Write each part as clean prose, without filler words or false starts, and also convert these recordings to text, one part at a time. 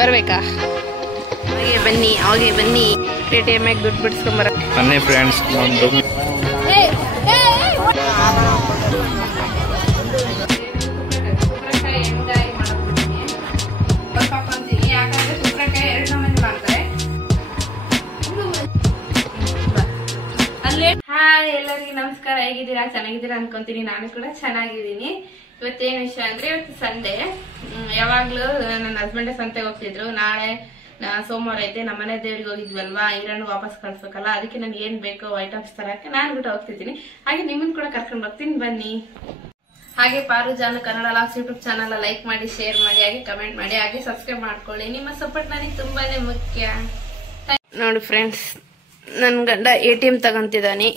ಬರ್ಬೇಕಾ? ಹಾಗೆ ಬನ್ನಿ, ಹಾಗೆ ಬನ್ನಿ. ATM ದುಡ್ಡು ಬಿಡಿಸ್ಕೊಂಬರ ಬನ್ನಿ ಫ್ರೆಂಡ್ಸ್. ಒಂದು ಹಾಯ್, ಎಲ್ಲರಿಗೂ ನಮಸ್ಕಾರ. ಹೇಗಿದ್ದೀರಾ? ಚೆನ್ನಾಗಿದ್ದೀರಾ ಅನ್ಕೊಂತೀನಿ. ನಾನು ಕೂಡ ಚೆನ್ನಾಗಿದ್ದೀನಿ. ಇವತ್ತೇನ್ ವಿಷಯ ಅಂದ್ರೆ, ಇವತ್ತು ಸಂಡೆ. ಯಾವಾಗ್ಲೂ ನನ್ನ ಹಸ್ಬೆಂಡ್ ಸಂತೆಗೆ ಹೋಗ್ತಿದ್ರು. ನಾಳೆ ಸೋಮವಾರ ಐತೆ, ನಮ್ಮನೆ ದೇವ್ರಿಗೆ ಹೋಗಿದ್ವಲ್ವಾ, ಈರಣ್ಣು ವಾಪಸ್ ಕಳ್ಸ್ಬೇಕಲ್ಲ, ಅದಕ್ಕೆ ನನ್ಗೆ ಏನ್ ಬೇಕೋ ಐಟಮ್ಸ್ ತರಕ್ಕೆ ನಾನು ಕೂಡ ಹೋಗ್ತಿದ್ದೀನಿ. ಹಾಗೆ ನಿಮ್ಮನ್ ಕೂಡ ಕರ್ಕೊಂಡು ಹೋಗ್ತೀನಿ, ಬನ್ನಿ. ಹಾಗೆ Paru Janu Kannada vlogs YouTube channel like ಮಾಡಿ, ಶೇರ್ ಮಾಡಿ, ಹಾಗೆ ಕಮೆಂಟ್ ಮಾಡಿ, ಹಾಗೆ ಸಬ್ಸ್ಕ್ರೈಬ್ ಮಾಡ್ಕೊಳ್ಳಿ. ನಿಮ್ಮ ಸಪೋರ್ಟ್ ನನಗೆ ತುಂಬಾನೇ ಮುಖ್ಯ. ನೋಡಿ ಫ್ರೆಂಡ್ಸ್, ನನ್ ಗಂಡ ATM ತಗೊಂತಿದ್ದಾನೆ.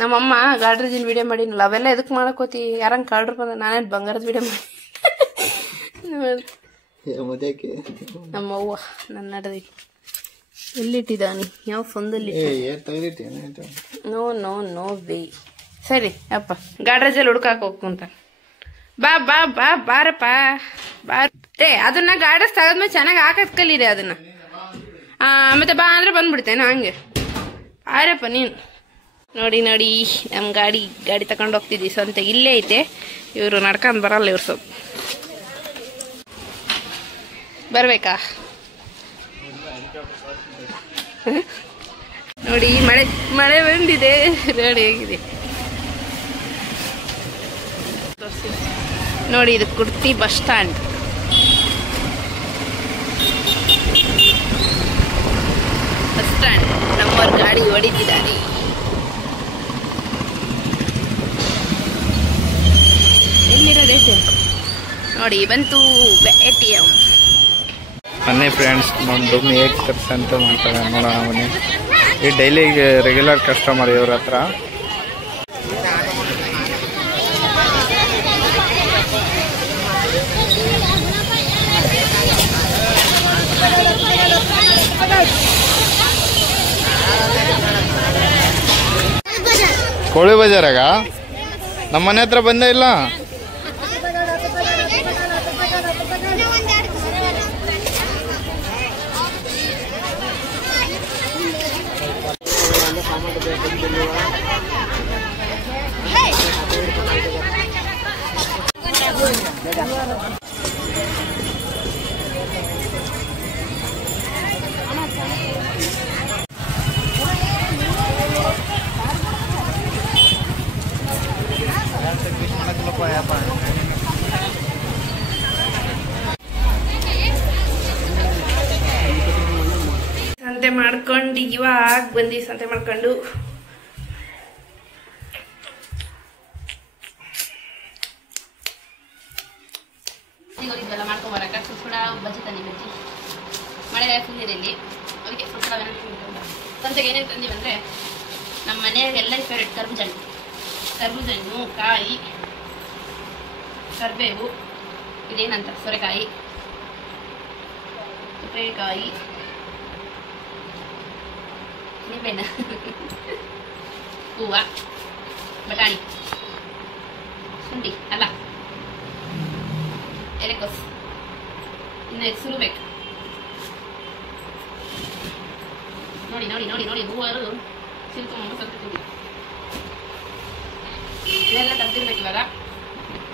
ನಮ್ಮಮ್ಮ ಗಾಡ್ರಜಿನ ವಿಡಿಯೋ ಮಾಡಿನಲ್ಲ, ಅವೆಲ್ಲ ಎದಕ್ ಮಾಡಕೋತಿ? ಯಾರಂಗ್ ಕಾಡ್ರು ಬಂದ, ನಾನೇನ್ ಬಂಗಾರದ ವಿಡಿಯೋ ಮಾಡಿ ನಮ್ಮವ್ವ ನನ್ನ ನಡದಿ ಎಲ್ಲಿಟ್ಟಿದ್ದಾನೆ? ಯಾವ ಫೋನ್ದಲ್ಲಿ? No no no way. ಸರಿ ಅಪ್ಪ, ಗಾಡ್ರಜಲ್ಲಿ ಹುಡ್ಕಾಕ್ ಹೋಗ್ಕೊಂತ. ಬಾ ಬಾ ಬಾ ಬಾರಪ್ಪ ಬಾರ. ಅದನ್ನ ಗಾಡ್ರಸ್ ತಗದ್ಮೇಲೆ ಚೆನ್ನಾಗಿ ಹಾಕತ್ ಕಲೀರಿ ಅದನ್ನ. ಮತ್ತೆ ಬಾ ಅಂದ್ರೆ ಬಂದ್ಬಿಡ್ತೇನೆ ಹಂಗೆ. ಆರಪ್ಪ ನೀನು. ನೋಡಿ ನೋಡಿ, ನಮ್ ಗಾಡಿ ತಗೊಂಡು ಹೋಗ್ತಿದ್ವಿ ಸಂತೆಗೆ. ಇಲ್ಲೇ ಐತೆ, ಇವ್ರು ನಡ್ಕೊಂಡ್ ಬರಲ್ಲ. ಇವ್ರು ಸ್ವಲ್ಪ ಬರ್ಬೇಕಾ? ನೋಡಿ ಮಳೆ ಬಂದಿದೆ, ರೋಡ್ ಹೇಗಿದೆ ನೋಡಿ. ಇದು ಕುರ್ತಿ ಬಸ್ ಸ್ಟ್ಯಾಂಡ್. ನಮ್ಮವ್ರ ಗಾಡಿ ಹೊಡಿತಿದ್ದಾರೆ. ಎಲ್ಲಿರೋದೈತೆ ನೋಡಿ, ಬಂತು ATM. ಬನ್ನಿ ಫ್ರೆಂಡ್ಸ್, ನಮ್ದು ಹೇಗೆ ಖರ್ಚು ಅಂತ ಮಾಡ್ತಾರೆ ನೋಡೋಣ ಬನ್ನಿ. ಈ ಡೈಲಿ ರೆಗ್ಯುಲರ್ ಕಸ್ಟಮರ್ ಇವ್ರ ಹತ್ರ. ಕೋಳಿ ಬಜಾರಾಗ ನಮ್ಮ ಮನೆ ಹತ್ರ ಬಂದೇ ಇಲ್ಲ. ಸಂತೆ ಮಾಡ್ಕೊಂಡು ಇವಾಗ ಬಂದಿ. ಸಂತೆ ಮಾಡ್ಕೊಂಡು ಹೋಗಿದ್ವಲ್ಲ ಮಾಡ್ಕೊಂಬರಕ. ಸುಸ್ಕೂಡ ಬಜ್ಜಿ ತಂದಿ, ಬಜ್ಜಿ ಮಳೆ ಫುಲ್ ಇದೆ ಇಲ್ಲಿ, ಅದಕ್ಕೆ ಸುಸ್ಕೂಡ ಸಂತೆಗೆ ಏನೇನು ತಂದಿವಂದ್ರೆ, ನಮ್ಮ ಮನೆಯಾಗ ಎಲ್ಲರಿಗೂ ಫೇವ್ರೇಟ್ ಕರ್ಬೂಜಣ್ಣು, ಕಾಯಿ, ಕರಿಬೇವು, ಇದೇನಂತ ಸೋರೆಕಾಯಿ, ಸುಪ್ರೆಕಾಯಿ, ನಿಂಬೆಣ್ಣ, ಹೂವು, ಬಟಾಣಿ, ಶುಂಠಿ, ಅಲ್ಲ, ಎಲೆಕೋಸು, ಇನ್ನು ಹೆಸರು ಬೇಕು. ನೋಡಿ ನೋಡಿ ನೋಡಿ ನೋಡಿ, ಹೂವರು ಸಿಲ್ಕೊಂಡು ಸತ್ತಿದ್ದೀವಿ. ಇದೆಲ್ಲ ತೆಗ್ದಿರ್ಬೇಕು. ಇವಾಗ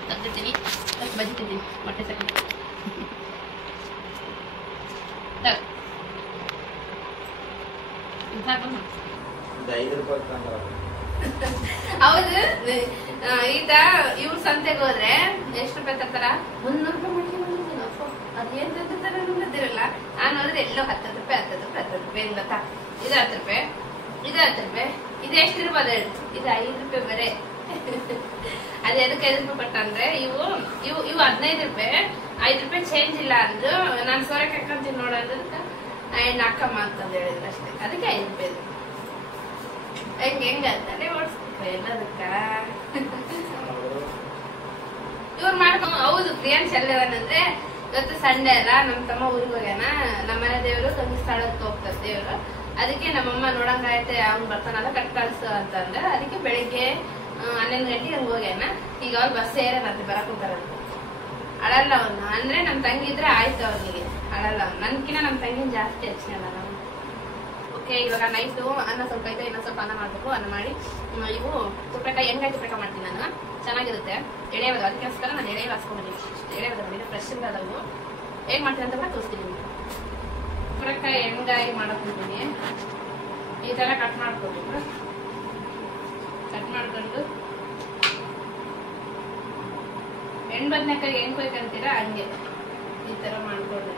ತೆಗ್ದಿರ್ತೀನಿ, ಬಜ್ಜಿ ತಿಂತೀನಿ, ಮೊಟ್ಟೆ ಸಕ್ಕರೆ. ಹೌದು, ಈಗ ಇವ್ರ ಸಂತೆಗೆ ಹೋದ್ರೆ ಎಷ್ಟು ರೂಪಾಯಿ ತರ್ತಾರ? 100 ರೂಪಾಯಿ ಮಾಡಿ. ಅದೇನ್ ತಂದಿರ್ತಾರ ನೋಡಿದಿರಲ್ಲ. ನಾನು ಹೋದ್ರೆ ಎಲ್ಲೋ 10 ರೂಪಾಯಿ 10 ರೂಪಾಯಿ 10 ರೂಪಾಯಿ ಗೊತ್ತಾ? ಇದು 10 ರೂಪಾಯಿ, ಇದು 10 ರೂಪಾಯಿ, ಇದು ಎಷ್ಟು ಇರ್ಬೋದು? ಇದು 5 ರೂಪಾಯಿ ಬರೇ. ಅದ್ ಎದಕ್ಕೆ 5 ರೂಪಾಯಿ ಕೊಟ್ಟ ಅಂದ್ರೆ, ಇವು 15 ರೂಪಾಯಿ, 5 ರೂಪಾಯಿ ಚೇಂಜ್ ಇಲ್ಲ ಅಂದ್ರು. ನಾನು ಸೋರಕ್ಕೆ ಹಾಕೊಂತೀನಿ ನೋಡೋದಕ್ಕೆ ಅಕ್ಕಮ್ಮ ಅಂತಂದು ಹೇಳಿದ್ರು ಅಷ್ಟೇ. ಅದಕ್ಕೆ 5 ರೂಪಾಯಿ. ಹೆಂಗಂತಾನೆ ಓಡಿಸ್ಬೇಕು ಎಲ್ಲದಕ್ಕ. ಇವ್ರು ಮಾಡ್ಕೊಂಡು ಹೌದು. ಪ್ರಿಯಾಂಶ್ ಎಲ್ಲವನಂದ್ರೆ, ಇವತ್ತು ಸಂಡೆ ಅಲ್ಲ, ನಮ್ ತಮ್ಮ ಊರಿಗೆ ಹೋಗ್ಯಾನ. ನಮ್ಮನೆ ದೇವರು ಸ್ಥಳಕ್ಕೆ ಹೋಗ್ತಾರೆ ದೇವ್ರು. ಅದಕ್ಕೆ ನಮ್ಮಮ್ಮ ನೋಡಂಗಾಯ್ತೆ, ಅವ್ನು ಬರ್ತಾನಲ್ಲ ಕಟ್ ಕಳ್ಸು ಅಂತಂದ್ರೆ, ಅದಕ್ಕೆ ಬೆಳಿಗ್ಗೆ 11 ಗಂಟೆಗೆ ಹಂಗ ಹೋಗ್ಯಾನ. ಈಗ ಅವ್ರು ಬಸ್ ಸೇರನಂತೆ, ಬರಕ್ ಹೋಗ್ತಾರಂತೆ. ಅಳಲ್ಲ ಅವನು. ಅಂದ್ರೆ ನಮ್ ತಂಗಿ ಇದ್ರೆ ಆಯ್ತು ಅವನಿಗೆ, ಅಳಲ್ಲ ಅವ್ನು. ನನ್ಕಿನ ನಮ್ ತಂಗಿನ ಜಾಸ್ತಿ ಹೆಚ್ಚಿನ ಅಲ್ಲ ನಾವು. ಓಕೆ, ಇವಾಗ ನೈಟು ಅನ್ನ ಸ್ವಲ್ಪ ಐತೆ, ಇನ್ನೊಂದು ಸ್ವಲ್ಪ ಅನ್ನ ಮಾಡ್ಬೇಕು. ಅನ್ನ ಮಾಡಿ ಇವು ತುಪ್ಪಕಾಯಿ, ಎಣ್ಣೆಕಾಯಿ ತುಪ್ಪಕಾಯಿ ಮಾಡ್ತೀನಿ ನಾನು, ಚೆನ್ನಾಗಿರುತ್ತೆ. ಎಳೆಯೋದು, ಅದಕ್ಕೋಸ್ಕರ ನಾನು ಎಳೆ ಹಾಸ್ಕೊಂಡ್ಬಂದಿದ್ದೀನಿ. ಎಳೆಯೋದು ಫ್ರೆಶ್ ಇಂದ ಅದವು ಹೇಗ್ ಮಾಡ್ತೀನಿ ಅಂತ ಕೂಡ ತೋರಿಸ್ತೀನಿ. ತುಪ್ಪಕಾಯಿ ಎಣ್ಣೆಕಾಯಿ ಮಾಡಕ್ಬಿಡ್ತೀನಿ. ಈ ತರ ಕಟ್ ಮಾಡ್ಕೊಬೇಕು. ಕಟ್ ಮಾಡ್ಕೊಂಡು ಹೆಣ್ಣು ಬದನೆಕಾಯಿ ಹೆಂಗ್ ಕೊಯ್ಕಂತೀರಾ ಹಂಗೆ ಈ ತರ ಮಾಡ್ಕೊಂಡು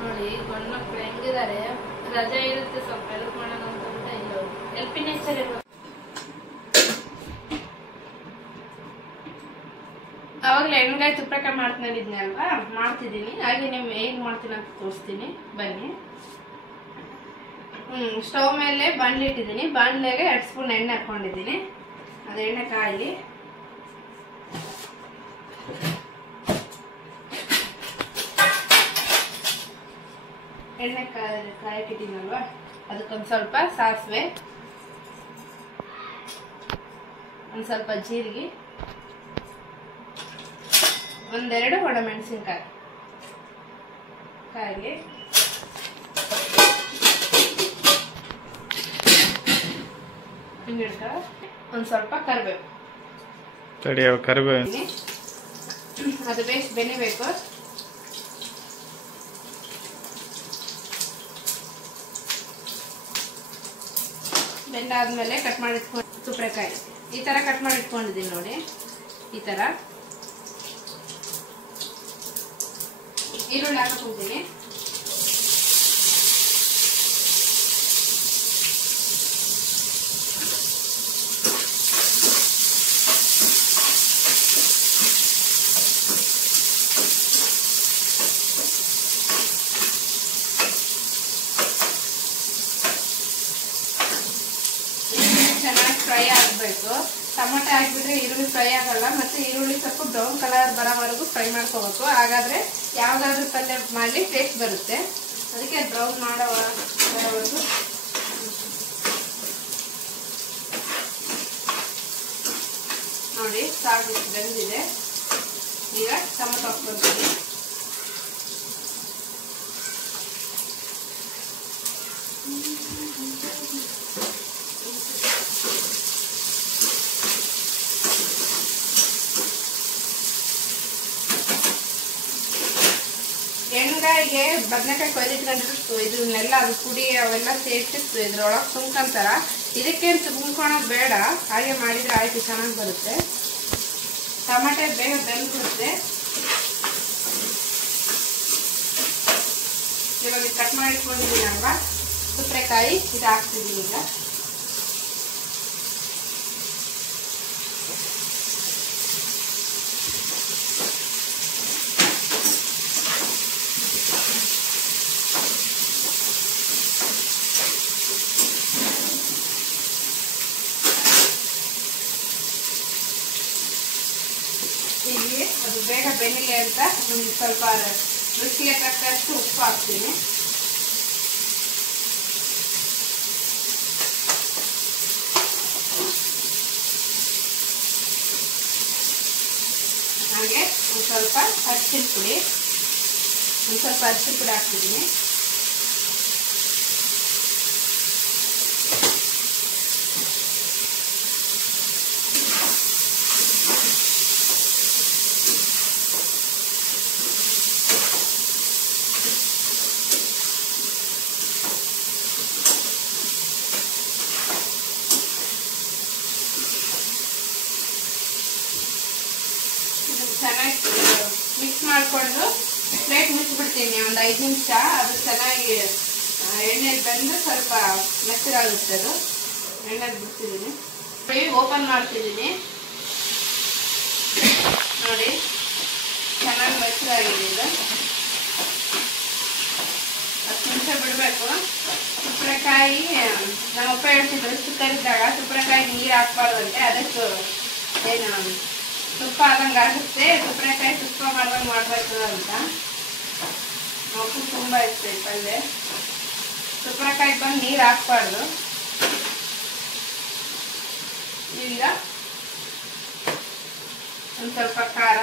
ನೋಡಿ ಗಂಡು ಮಕ್ಳು ಹೆಂಗಿದ್ದಾರೆ. ರಜೆ ಇರುತ್ತೆ, ಸ್ವಲ್ಪ ಹೆಲ್ಪ್ ಮಾಡೋಣ ಅಂತ ಇಲ್ಲ, ಹೆಲ್ಪಿಂಗ್ ನೇಚರ್ ಇರ್ಬೇಕು. ಅವಾಗಲೇ ಎಣ್ಣೆಗಾಯಿ ತುಪ್ಪಕಾಯಿ ಮಾಡ್ಕೊಂಡಿದ್ನಿ ಅಲ್ವಾ, ಮಾಡ್ತಿದ್ದೀನಿ. ಹಾಗೆ ನಿಮ್ಗೆ ಹೇಗ್ ಮಾಡ್ತೀನಿ ಅಂತ ತೋರಿಸ್ತೀನಿ ಬನ್ನಿ. ಸ್ಟವ್ ಮೇಲೆ ಬಾಣಲೆ ಇಟ್ಟಿದ್ದೀನಿ. ಬಾಣಲೆಗೆ 2 ಸ್ಪೂನ್ ಎಣ್ಣೆ ಹಾಕೊಂಡಿದ್ದೀನಿ. ಅದು ಎಣ್ಣೆ ಕಾಯಿಲಿ. ಎಣ್ಣೆ ಕಾಯಕ್ಕಿಟ್ಟಿನಲ್ವಾ, ಅದಕ್ಕೊಂದು ಸ್ವಲ್ಪ ಸಾಸಿವೆ, ಒಂದು ಸ್ವಲ್ಪ ಜೀರಿಗೆ, 1-2 ಒಣಮೆಣಸಿನ್ಕಾಯಿ ಕಾಯಿಗೆ, ಒಂದು ಸ್ವಲ್ಪ ಕರಿಬೇವು. ಅದು ಬೇಸ್ ಬೆನಿಬೇಕು. ಬೆಂದಾದ್ಮೇಲೆ ಕಟ್ ಮಾಡಿ ಇಟ್ಕೊಂಡು ತುಪ್ಪಕಾಯಿ ಈ ತರ ಕಟ್ ಮಾಡಿ ಇಟ್ಕೊಂಡಿದ್ದೀನಿ ನೋಡಿ. ಈ ತರ ಈರುಳ್ಳಿ ಹಾಕೋತೀನಿ. ಚೆನ್ನಾಗಿ ಫ್ರೈ ಆಗಬೇಕು. ಟೊಮೆಟೊ ಹಾಕಿಬಿಟ್ರೆ ಈರುಳ್ಳಿ ಫ್ರೈ ಆಗಲ್ಲ. ಮತ್ತೆ ಈರುಳ್ಳಿ ಸ್ವಲ್ಪ ಬ್ರೌನ್ ಕಲರ್ ಬರೋವರೆಗೂ ಫ್ರೈ ಮಾಡ್ಕೋಬೇಕು. ಹಾಗಾದ್ರೆ ಯಾವ್ದಾದ್ರು ಪಲ್ಯ ಮಾಡಲಿ ಟೇಸ್ಟ್ ಬರುತ್ತೆ. ಅದಕ್ಕೆ ಬ್ರೌನ್ ಬರೋವರೆಗೂ ನೋಡಿ. ಸಾಕು, ಬೆಂದಿದೆ. ಈಗ ಟೊಮೆಟೊ ಹಾಕ್ಕೊಳ್ತೀನಿ. ಎಣ್ಣೆಗಾಯಿಗೆ ಬದನೆಕಾಯಿ ಕೊಯ್ದಿಟ್ಕೊಂಡಿಟ್ಟು ಇದನ್ನೆಲ್ಲ ಅದು ಪುಡಿ ಅವೆಲ್ಲ ಸೇರಿಸಿ ಇದ್ರೊಳಗೆ ತುಂಬ್ಕೊಂತಾರ. ಇದಕ್ಕೇನು ತುಂಬ್ಕೊಳೋದು ಬೇಡ, ಹಾಗೆ ಮಾಡಿದ್ರೆ ಆಯ್ತು, ಚೆನ್ನಾಗಿ ಬರುತ್ತೆ. ಟೊಮೆಟೊ ಬೇಗ ಬೆಂದ್ಬಿಡುತ್ತೆ. ಇವಾಗ ಕಟ್ ಮಾಡಿ ಇಟ್ಕೊಂಡಿದ್ದೀನಿ ಅಲ್ವಾ ತುಪ್ಪಕಾಯಿ, ಇದು ಹಾಕ್ತಿದ್ದೀನಿ. ಈಗ ಇಲ್ಲಿ ಅದು ಬೇಗ ಬೆನ್ನಿಗೆ ಅಂತ ಸ್ವಲ್ಪ ರುಚಿಗೆ ತಕ್ಕಷ್ಟು ಉಪ್ಪು ಹಾಕ್ತೀನಿ. ಹಾಗೆ ಒಂದು ಸ್ವಲ್ಪ ಅರಿಶಿನ ಪುಡಿ ಹಾಕ್ತಿದ್ದೀನಿ. ಚೆನ್ನಾಗಿ ಮಿಕ್ಸ್ ಮಾಡಿಕೊಂಡು ಪ್ಲೇಟ್ ಮುಚ್ಚಿಬಿಡ್ತೀನಿ ಒಂದು 5 ನಿಮಿಷ. ಅದು ಚೆನ್ನಾಗಿ ಎಣ್ಣೆಗೆ ಬಂದು ಸ್ವಲ್ಪ ಮೆತ್ತಗಾಗುತ್ತೆ. ಅದು ಎಣ್ಣೆಗೆ ಬಿಡ್ತಿದ್ದೀನಿ. ಓಪನ್ ಮಾಡ್ತಿದ್ದೀನಿ ನೋಡಿ, ಚೆನ್ನಾಗಿ ಮೆತ್ತಗಾಗಿದೆ. ಇದು 10 ನಿಮಿಷ ಬಿಡಬೇಕು. ತುಪ್ಪಕಾಯಿ ನಮ್ಮ ಅಪ್ಪ ಹೇಳ್ತಿದ್ರು ಚಿಕ್ಕರಿದ್ದಾಗ ತುಪ್ಪಕಾಯಿ ನೀರು ಹಾಕ್ಬಾರ್ದಂತೆ. ಅದಕ್ಕೆ ಏನು ತುಪ್ಪ ಆದಂಗೆ ಆಗುತ್ತೆ. ತುಪ್ಪರೆಕಾಯಿ ತುಪ್ಪ ಮಾಡ್ದಂಗೆ ಮಾಡ್ಬೇಕು ಅಂತ ಮಕ್ಕಳು ತುಂಬ ಇಷ್ಟ ಈ ಪಲ್ಯ. ತುಪ್ಪರೆಕಾಯಿ ಬಂದು ನೀರು ಹಾಕ್ಬಾರ್ದು. ಈಗ ಒಂದು ಸ್ವಲ್ಪ ಖಾರ,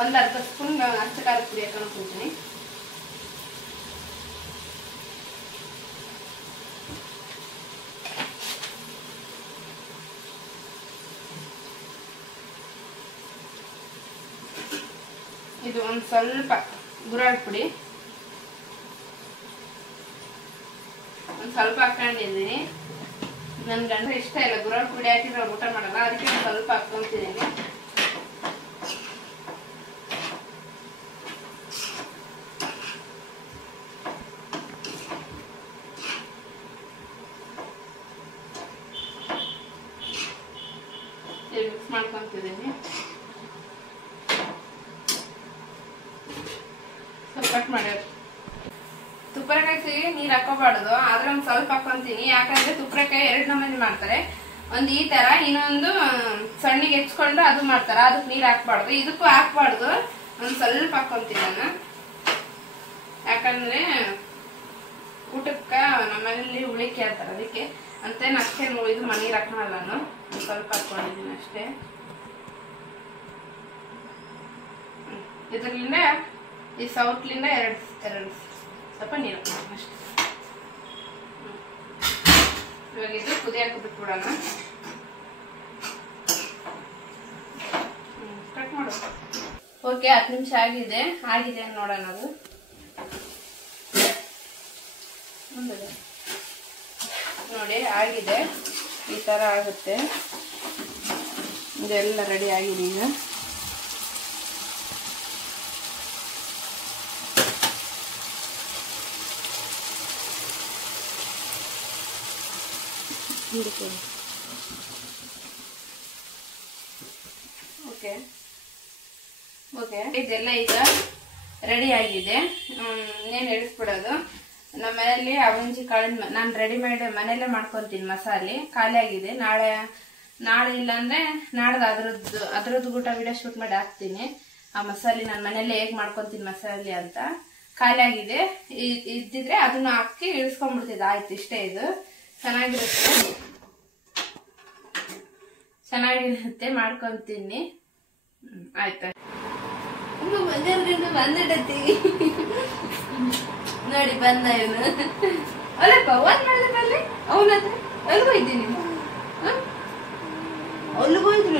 ಒಂದು ಅರ್ಧ ಸ್ಪೂನ್ ಅಚ್ಚ ಖಾರದ ಪುಡಿ ಹಾಕೊಂಡ್ತೀನಿ. ಇದು ಒಂದು ಸ್ವಲ್ಪ ಗುರಾಳ್ ಪುಡಿ ಒಂದು ಸ್ವಲ್ಪ ಹಾಕೊಂಡಿದ್ದೀನಿ. ನನ್ನ ಗಂಡ ಇಷ್ಟ ಇಲ್ಲ ಗುರಾಳ್ ಪುಡಿ ಹಾಕಿದ್ರೆ ಅವ್ರು ಊಟ ಮಾಡಲ್ಲ, ಅದಕ್ಕೆ ಸ್ವಲ್ಪ ಹಾಕ್ಕೊಂತಿದ್ದೀನಿ. ಮಿಕ್ಸ್ ಮಾಡ್ಕೊಂತಿದ್ದೀನಿ. ಸ್ವಲ್ಪ ಕಟ್ ಮಾಡಿ ತುಪ್ಪರೆಕಾಯಿ ನೀರ್ ಹಾಕೋಬಾರ್ದು, ಆದ್ರೆ ಒಂದ್ ಸ್ವಲ್ಪ ಹಾಕೊಂತೀನಿ. ಯಾಕಂದ್ರೆ ತುಪ್ಪರೆಕಾಯಿ 2 ನಮೂನಿ ಮಾಡ್ತಾರೆ. ಒಂದ್ ಈ ತರ, ಇನ್ನೊಂದು ಸಣ್ಣಿಗೆ ಹೆಚ್ಕೊಂಡು ಅದು ಮಾಡ್ತಾರ. ಅದಕ್ಕೆ ನೀರ್ ಹಾಕ್ಬಾರ್ದು, ಇದಕ್ಕೂ ಹಾಕ್ಬಾರ್ದು. ಒಂದ್ ಸ್ವಲ್ಪ ಹಾಕೊಂತೀನಿ ನಾನು, ಯಾಕಂದ್ರೆ ಊಟಕ್ಕ ನಮ್ಮನೇಲಿ ಹುಳಿ ಕೇಳ್ತಾರ. ಅದಕ್ಕೆ ಅಂತೇನು ಅಷ್ಟೇನು ಇದು ನೀರ್ ಹಾಕೋಲ್ಲ ನಾನು, ಸ್ವಲ್ಪ ಹಾಕೊಂಡಿದ್ದೀನಿ ಅಷ್ಟೇ. ಇದರಿಂದ ಈ ಸೌಟ್ಲಿಂದ ಎರಡು ಸ್ವಲ್ಪ ನೀರು ಅಷ್ಟೇ. ಇವಾಗ ಇದು ಕುದಿಯಕ್ಕೆ ಬಿಟ್ಬಿಡೋಣ. ಕಟ್ ಮಾಡು. ಓಕೆ, 10 ನಿಮಿಷ ಆಗಿದೆ ನೋಡೋಣ. ಅದು ನೋಡಿ ಆಗಿದೆ, ಈ ತರ ಆಗುತ್ತೆ. ಇದೆಲ್ಲ ರೆಡಿ ಆಗಿದೆ. ಈಗ ಓಕೆ ಓಕೆ, ಇದೆಲ್ಲ ಈಗ ರೆಡಿ ಆಗಿದೆ. ಇನ್ನೇನು ಎಳಿಸ್ಬಿಡೋದು. ನಮ್ಮ ಮನೆಯಲ್ಲಿ ಅವಂಜಿ ಕಾಳಿನ ನಾನು ರೆಡಿಮೇಡ್ ಮನೆಯಲ್ಲೇ ಮಾಡ್ಕೊಂತೀನಿ. ಮಸಾಲೆ ಖಾಲಿ ಆಗಿದೆ. ನಾಳೆ ಇಲ್ಲಾಂದ್ರೆ ನಾಡ್ದು ಅದ್ರದ್ದು ಊಟ ವಿಡಿಯೋ ಶೂಟ್ ಮಾಡಿ ಹಾಕ್ತೀನಿ. ಆ ಮಸಾಲೆ ನಾನು ಮನೆಯಲ್ಲೇ ಹೇಗೆ ಮಾಡ್ಕೊಂತೀನಿ ಮಸಾಲೆ ಅಂತ. ಖಾಲಿ ಆಗಿದೆ, ಇದ್ದಿದ್ರೆ ಅದನ್ನ ಹಾಕಿ ಇಳಿಸ್ಕೊಂಡ್ಬಿಡ್ತಿದ್ದೆ. ಆಯ್ತು, ಇಷ್ಟೇ. ಇದು ಚೆನ್ನಾಗಿರುತ್ತೆ ಮಾಡ್ಕೊಂತೀನಿ. ಆಯ್ತಾ, ಬಂದಿಡತಿ ನೋಡಿ, ಬಂದ ಇವನು. ಅಲ್ಲಪ್ಪ, ಒಂದ್ ಮಾಡ್ದಕ್ಕಲ್ಲಿ ಅವನ ಹತ್ರ ಅಲ್ಗೋಯ್ತೀನಿ. ಅಲ್ಗೋಯ್ತು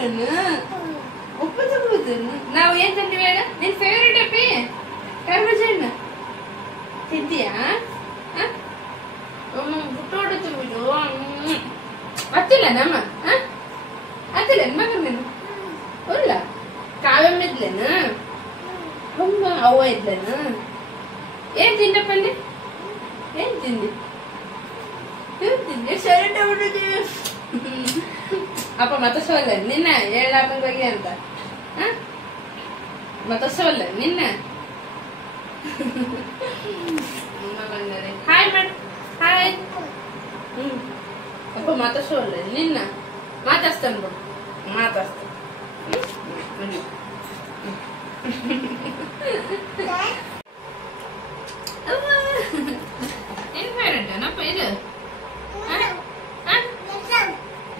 ಉಪ್ಪು ತಗೋತೀನಿ. ನಾವು ಏನ್ ತಂದಿವಿ ಹೇಳ? ನಿನ್ ಫೇವ್ರೇಟ್ ಅಪ್ಪಿ ಕರ್ಬೂಜ ಹಣ್ಣು ತಿಂತೀಯಾ? ಬಿಟ್ಟೋಡುತ್ತೆ ಬಿಡು. ಅತ್ತಿಲ್ಲ ನಮ್ಮ ಅತ್ತಿಲ್ಲ ಮಗ ನೀನು ಅಲ್ಲ ಕಾವ್ಯಮ್ಮ ಇದ್ಲೇನ? ಅಮ್ಮ ಅವ್ವ ಇದ್ಲೇನ? ಏನ್ ತಿಂದಪ್ಪಲ್ಲಿ? ಏನ್ ತಿಂದಿ? ಶರ್ಟ್ ಆಗ್ಬಿಟ್ಟಿದ್ದೀವಿ. ಅಪ್ಪ ಮತ್ತಸವಲ್ಲ ನಿನ್ನ ಹೇಳಪ್ಪನ ಬಗ್ಗೆ ಅಂತ ಮತ್ತಸವಲ್ಲ ನಿನ್ನ. ಬಂದರೆ ಹಾಯ್ ಮಾಡು, ಹಾಯ್. ಅಪ್ಪ ಮಾತಾಡ್ಸೋಲ್ಲ ನಿನ್ನ, ಮಾತಾಡ್ತಾನೆ ಬಿಡು, ಮಾತಾಡ್ತಾನೆ. ಏನ್ ಫೇವ್ರೇಟ್ ಇದು?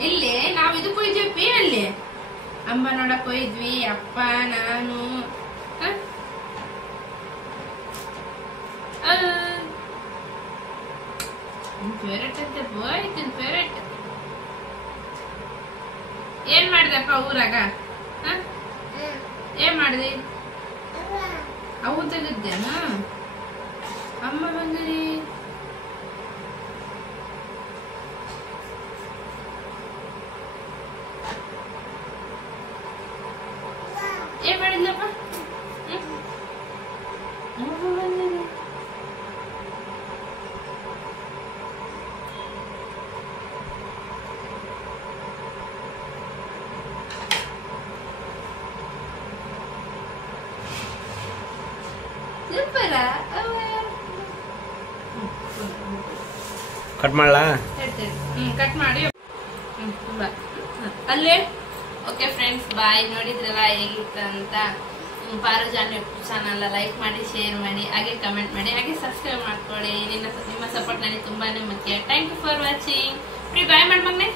ಇಲ್ಲಿ ನಾವ್ ಇದಕ್ಕೆ ಹೋಯ್ದ್ವಿ. ಅಲ್ಲಿ ಅಂಬ ನೋಡಕ್ ಹೋಯ್ದ್ವಿ, ಅಪ್ಪ ನಾನು. ಫೇವ್ರೇಟ್ ಅಂತ ಹೋಯ್ತು. ಫೇವ್ರೇಟ್ ಏನ್ ಮಾಡಿದಪ್ಪ ಊರಾಗ? ಏನ್ ಮಾಡಿದಿ? ಅವು ತೆಗಿದ್ದೇನ? ಅಮ್ಮ ಬಂದಿರಿ. ಏನ್ ಮಾಡಿದ್ಲಪ್ಪ? ಅಮ್ಮ ಬಂದಿರಿ. ಕಟ್ ಮಾಡಲಾ? ಕಟ್ ಮಾಡಿ. ಅಲ್ಲೇ. ಓಕೆ ಫ್ರೆಂಡ್ಸ್, ಬಾಯ್. ನೋಡಿದ್ರಲ್ಲ ಹೇಗಿತ್ತು ಅಂತ. ಪಾರು ಜಾನ್ವಿ ಚಾನಲ್ ಲೈಕ್ ಮಾಡಿ, ಶೇರ್ ಮಾಡಿ, ಹಾಗೆ ಕಮೆಂಟ್ ಮಾಡಿ, ಹಾಗೆ ಸಬ್ಸ್ಕ್ರೈಬ್ ಮಾಡ್ಕೊಳ್ಳಿ. ನಿಮ್ಮ ಸಪೋರ್ಟ್ ನನಗೆ ತುಂಬಾನೇ ಮುಖ್ಯ. Thank you for watching. Bye ಮಾಡಿ ಮಗನೆ.